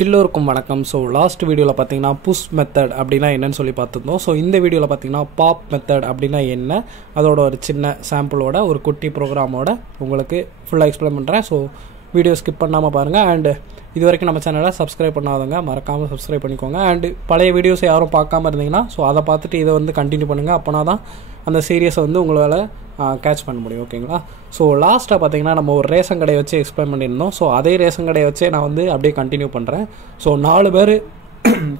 எல்லோருக்கும் வணக்கம். So last வீடியோவில் பார்த்தீங்கன்னா புஷ் மெத்தட் அப்படின்னா என்னன்னு சொல்லி பார்த்துருந்தோம். ஸோ இந்த வீடியோவில் பார்த்தீங்கன்னா பாப் மெத்தட் அப்படின்னா என்ன, அதோட ஒரு சின்ன சாம்பிளோட ஒரு குட்டி ப்ரோக்ராமோட உங்களுக்கு ஃபுல்லாக எக்ஸ்பிளைன் பண்ணுறேன். ஸோ வீடியோ ஸ்கிப் பண்ணாமல் பாருங்கள். அண்டு இது வரைக்கும் நம்ம சேனலை சப்ஸ்கிரைப் பண்ணாதவங்க மறக்காமல் சப்ஸ்கிரைப் பண்ணிக்கோங்க. அண்டு பழைய வீடியோஸ் யாரும் பார்க்காம இருந்தீங்கன்னா ஸோ அதை பார்த்துட்டு இதை வந்து கண்டினியூ பண்ணுங்கள். அப்போனா தான் அந்த சீரியஸை வந்து உங்களால் கேட்ச் பண்ண முடியும். ஓகேங்களா? ஸோ லாஸ்ட்டாக பார்த்தீங்கன்னா நம்ம ஒரு ரேஷன் கடையை வச்சு எக்ஸ்பிளைன் பண்ணியிருந்தோம். ஸோ அதே ரேஷன் கடையை வச்சே நான் வந்து அப்படியே கண்டினியூ பண்ணுறேன். ஸோ 4 பேர்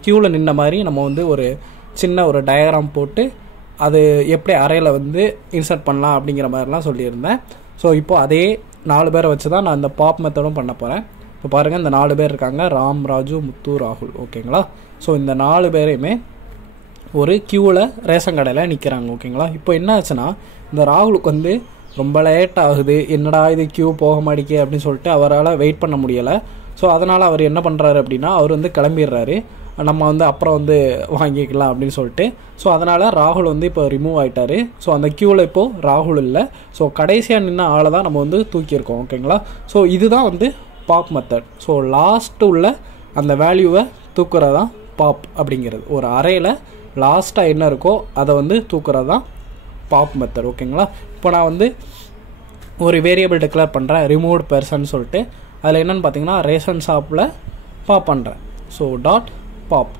க்யூவில் நின்ன மாதிரி நம்ம வந்து ஒரு சின்ன ஒரு டயக்ராம் போட்டு அது எப்படி அறையில் வந்து இன்சர்ட் பண்ணலாம் அப்படிங்கிற மாதிரிலாம் சொல்லியிருந்தேன். ஸோ இப்போது அதே 4 பேரை வச்சு தான் நான் இந்த பாப் மெத்தடும் பண்ண போகிறேன். இப்போ பாருங்கள், இந்த 4 பேர் இருக்காங்க, ராம், ராஜு, முத்து, ராகுல். ஓகேங்களா? ஸோ இந்த 4 பேரையுமே ஒரு க்யூவில் ரேஷன் கடையில் நிற்கிறாங்க. ஓகேங்களா? இப்போ என்ன ஆச்சுன்னா, இந்த ராகுலுக்கு வந்து ரொம்ப லேட் ஆகுது, என்னடா இது க்யூ போக மாட்டேங்க அப்படின்னு சொல்லிட்டு அவரால் வெயிட் பண்ண முடியலை. ஸோ அதனால் அவர் என்ன பண்ணுறாரு அப்படின்னா, அவர் வந்து கிளம்பிடுறாரு, நம்ம வந்து அப்புறம் வந்து வாங்கிக்கலாம் அப்படின்னு சொல்லிட்டு. ஸோ அதனால் ராகுல் வந்து இப்போ ரிமூவ் ஆகிட்டார். ஸோ அந்த க்யூவில் இப்போது ராகுல் இல்லை. ஸோ கடைசியாக நின்ன ஆளை தான் நம்ம வந்து தூக்கியிருக்கோம். ஓகேங்களா? ஸோ இதுதான் வந்து பாப் மெத்தட். ஸோ லாஸ்ட்டு உள்ள அந்த வேல்யூவை தூக்குறது தான் பாப் அப்படிங்கிறது. ஒரு அறையில் லாஸ்ட்டாக என்ன இருக்கோ அதை வந்து தூக்குறது தான் பாப் மெத்தட். ஓகேங்களா? இப்போ நான் வந்து ஒரு வேரியபிள் டிக்ளேர் பண்ணுறேன், ரிமூவ்ட் பெர்சன் சொல்லிட்டு. அதில் என்னென்னு பார்த்தீங்கன்னா, ரேஷன் ஷாப்பில் பாப் பண்ணுறேன். ஸோ டாட் பாப்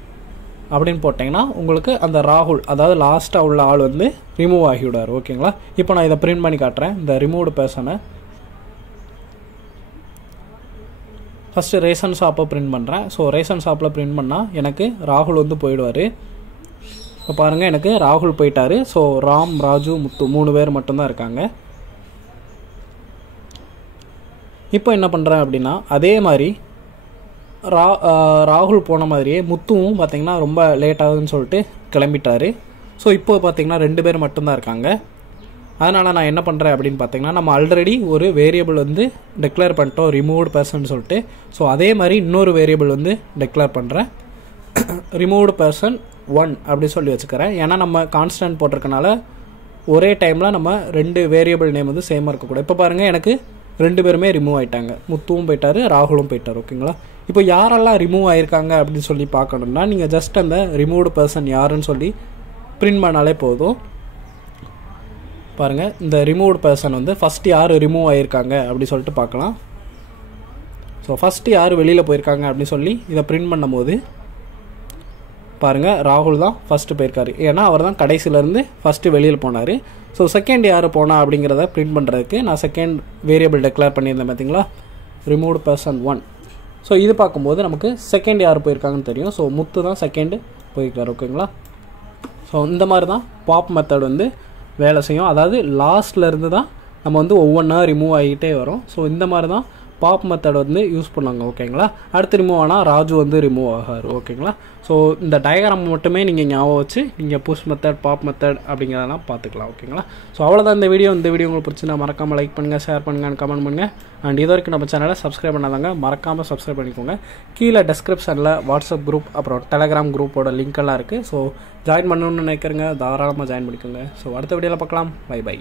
அப்படின்னு போட்டிங்கன்னா உங்களுக்கு அந்த ராகுல், அதாவது லாஸ்ட்டாக உள்ள ஆள் வந்து ரிமூவ் ஆகிவிடார். ஓகேங்களா? இப்போ நான் இதை பிரிண்ட் பண்ணி காட்டுறேன். இந்த ரிமூவ்டு பெர்சனை ஃபஸ்ட்டு ரேஷன் ஷாப்பை பிரிண்ட் பண்ணுறேன். ஸோ ரேஷன் ஷாப்பில் பிரிண்ட் பண்ணால் எனக்கு ராகுல் வந்து போயிடுவார். இப்போ பாருங்கள், எனக்கு ராகுல் போயிட்டார். ஸோ ராம், ராஜு, முத்து 3 பேர் மட்டும்தான் இருக்காங்க. இப்போ என்ன பண்ணுறேன் அப்படின்னா, அதே மாதிரி ராகுல் போன மாதிரியே முத்துவும் பார்த்திங்கன்னா ரொம்ப லேட் ஆகுதுன்னு சொல்லிட்டு கிளம்பிட்டார். ஸோ இப்போ பார்த்திங்கன்னா 2 பேர் மட்டும்தான் இருக்காங்க. அதனால் நான் என்ன பண்ணுறேன் அப்படின்னு பார்த்தீங்கன்னா, நம்ம ஆல்ரெடி ஒரு வேரியபிள் வந்து டிக்ளேர் பண்ணிட்டோம், ரிமூவ்டு பெர்சன் சொல்லிட்டு. ஸோ அதே மாதிரி இன்னொரு வேரியபிள் வந்து டிக்ளேர் பண்ணுறேன், ரிமூவ்டு பெர்சன் 1 அப்படி சொல்லி வச்சுக்கிறேன். ஏன்னா நம்ம கான்ஸ்டன்ட் போட்டிருக்கனால ஒரே டைமில் நம்ம 2 வேரியபிள் நேம் வந்து சேமாக இருக்கக்கூடாது. இப்போ பாருங்கள், எனக்கு 2 பேருமே ரிமூவ் ஆகிட்டாங்க. முத்துவும் போயிட்டார், ராகுலும் போயிட்டார். ஓகேங்களா? இப்போ யாரெல்லாம் ரிமூவ் ஆகிருக்காங்க அப்படின்னு சொல்லி பார்க்கணுன்னா, நீங்கள் ஜஸ்ட் அந்த ரிமூவ்டு பெர்சன் யாருன்னு சொல்லி பிரிண்ட் பண்ணாலே போதும். பாருங்கள், இந்த ரிமூவ்டு பெர்சன் வந்து ஃபஸ்ட்டு யார் ரிமூவ் ஆகிருக்காங்க அப்படி சொல்லிட்டு பார்க்கலாம். ஸோ ஃபஸ்ட்டு யார் வெளியில் போயிருக்காங்க அப்படின்னு சொல்லி இதை பிரிண்ட் பண்ணும்போது பாருங்கள், ராகுல் தான் ஃபஸ்ட்டு போயிருக்காரு. ஏன்னா அவர் தான் கடைசியிலேருந்து ஃபஸ்ட்டு வெளியில் போனார். ஸோ செகண்ட் யார் போனா அப்படிங்கிறத பிரிண்ட் பண்ணுறதுக்கு நான் செகண்ட் வேரியபிள் டிக்ளேர் பண்ணியிருந்தேன் பார்த்தீங்களா, ரிமூவ்டு பெர்சன் 1. ஸோ இது பார்க்கும்போது நமக்கு செகண்ட் யார் போயிருக்காங்கன்னு தெரியும். ஸோ முத்து தான் செகண்டு போயிருக்காரு. ஓகேங்களா? ஸோ இந்த மாதிரி தான் பாப் மெத்தட் வந்து வேலை செய்யும். அதாவது லாஸ்ட்லேருந்து தான் நம்ம வந்து ஒவ்வொன்றா ரிமூவ் ஆகிட்டே வரும். ஸோ இந்த மாதிரி தான் பாப் மெத்தட் வந்து யூஸ் பண்ணாங்க. ஓகேங்களா? அடுத்து ரிமூவ் ஆனால் ராஜு வந்து ரிமூவ் ஆகார். ஓகேங்களா? ஸோ இந்த டயக்ராம் மட்டுமே நீங்கள் ஞாபகம் வச்சு நீங்கள் புஷ் மெத்தட், பாப் மெத்தட் அப்படிங்கிறதெல்லாம் பார்த்துக்கலாம். ஓகேங்களா? ஸோ அவ்வளோதான் இந்த வீடியோ. இந்த வீடியோ உங்களுக்கு பிடிச்சிருந்தா மறக்காமல் லைக் பண்ணுங்கள், ஷேர் பண்ணுங்கள், கமெண்ட் பண்ணுங்கள். அண்ட் இது வரைக்கும் நம்ம சேனலை சப்ஸ்கிரைப் பண்ணாதாங்க மறக்காமல் சப்ஸ்கிரைப் பண்ணிக்கோங்க. கீழே டெஸ்கிரிப்ஷனில் வாட்ஸ்அப் குரூப் அப்புறம் டெலகிராம் குரூப்போட லிங்க் எல்லாம் இருக்குது. ஸோ ஜாயின் பண்ணணும்னு நினைக்கிறேங்க, தாராளமாக ஜாயின் பண்ணிக்கோங்க. ஸோ அடுத்த வீடியோவில் பார்க்கலாம். Bye by.